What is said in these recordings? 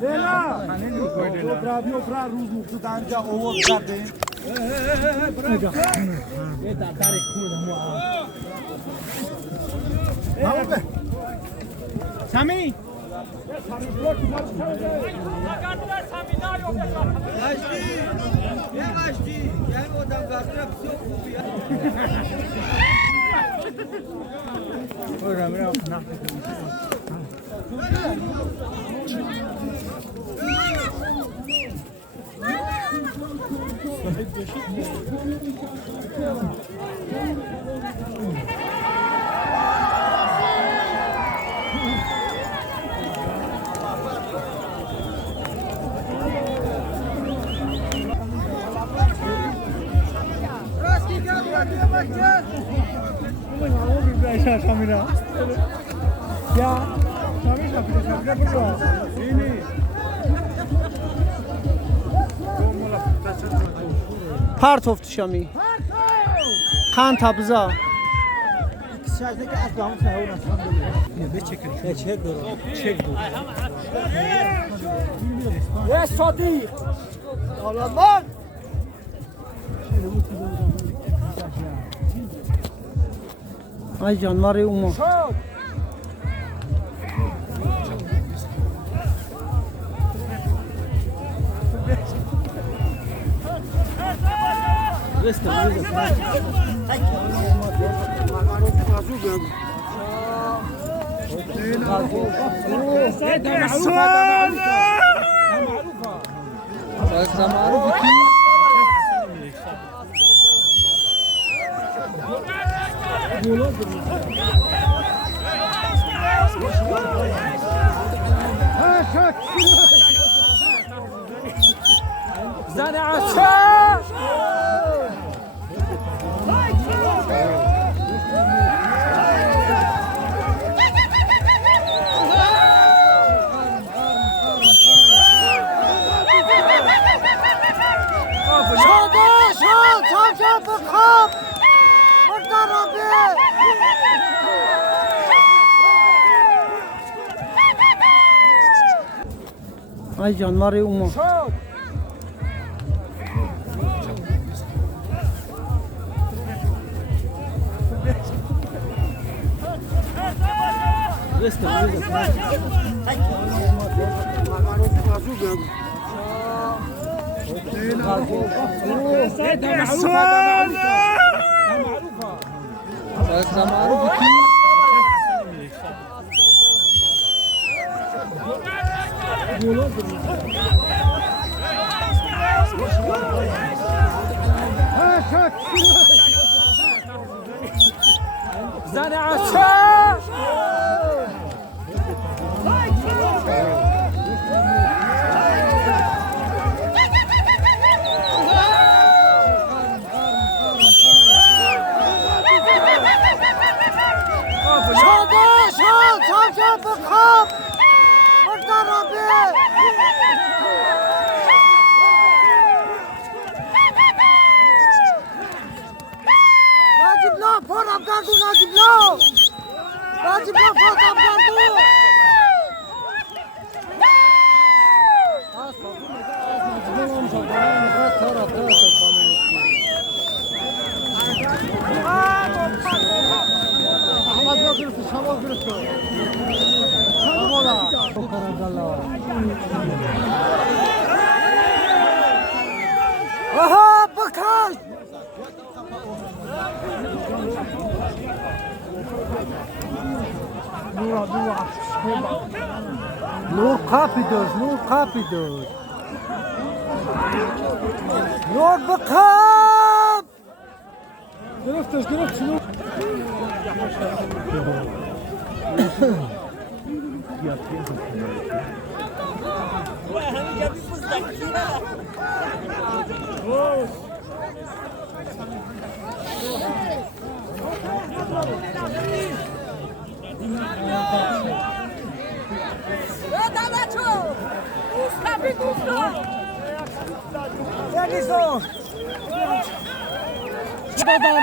Lena! Poprawił prawo z danja owoc garden. Sami! پرتوفت شامی خان تبزا يا صديق طالما ای جانوار اوما زن عشاء ای جانوار اوما زن عشاء آها بکن نور کافی دوست نور کافی دوست نور بکن گرفتش نور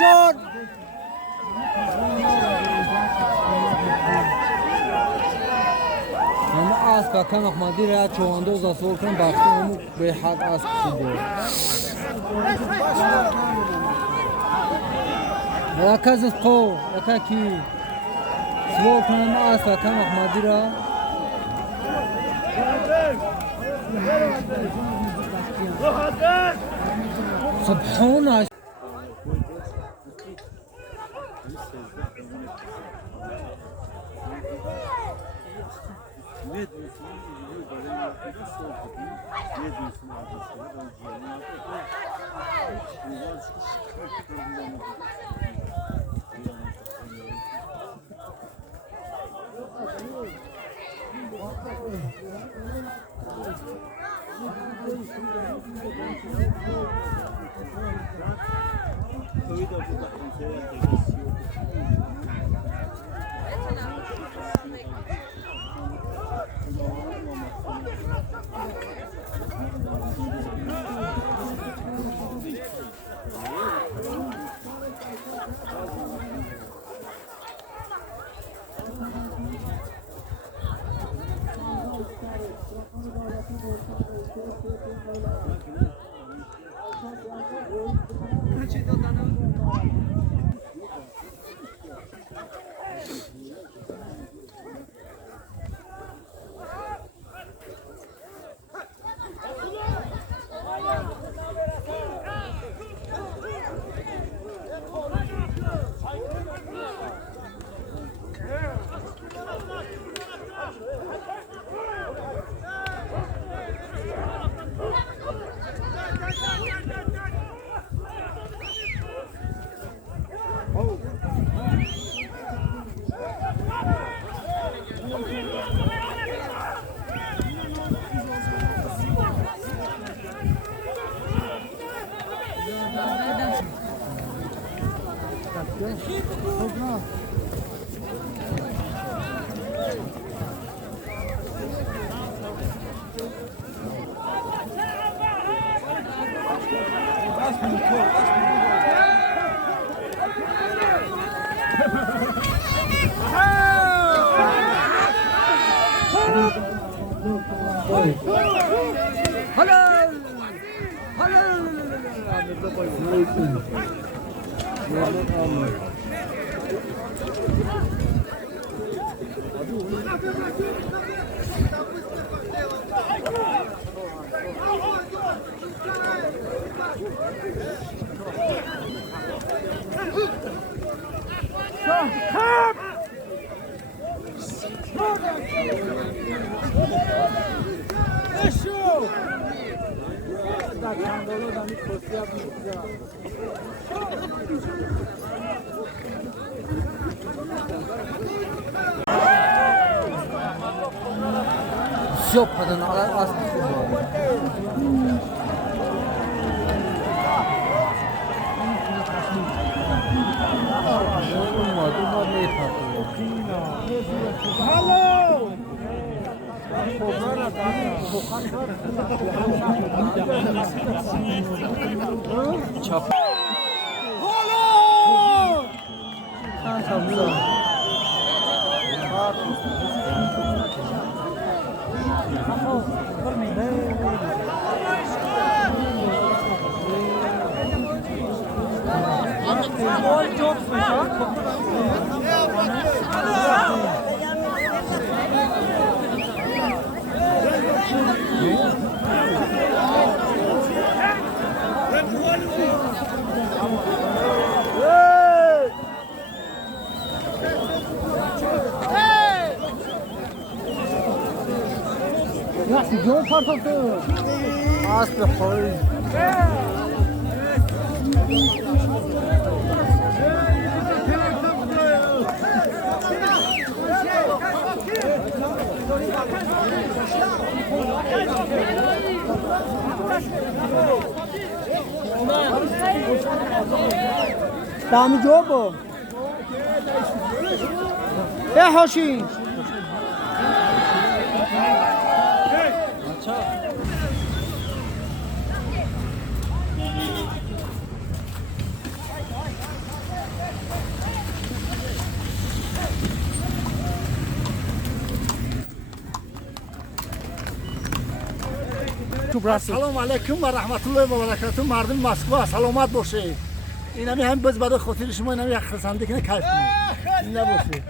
جان Asfaka Mahmadi ra çoğunda uzası olkan baktı onu ve had as kuşudu. Rakazız ko, rakaki. Volkan Asfaka Mahmadi ra. Subhanallah. Ne diyorsun? Böyle yapınca soğuk. Ne diyorsun arkadaşlar? Ben ciğerini köyde burada Halal. Halal. Yok kadın az Hello! Çap. Hello! Nasıl yol partosu? Az bir koy. Dami jobo. Hoshi. علیکم رسول. سلام علیکم و رحمت الله و برکاته. مردم مسکو سلامت باشید. این هم بز برای خاطر شما این هم یک خرسنده کنه کیف کنید. این نباشه.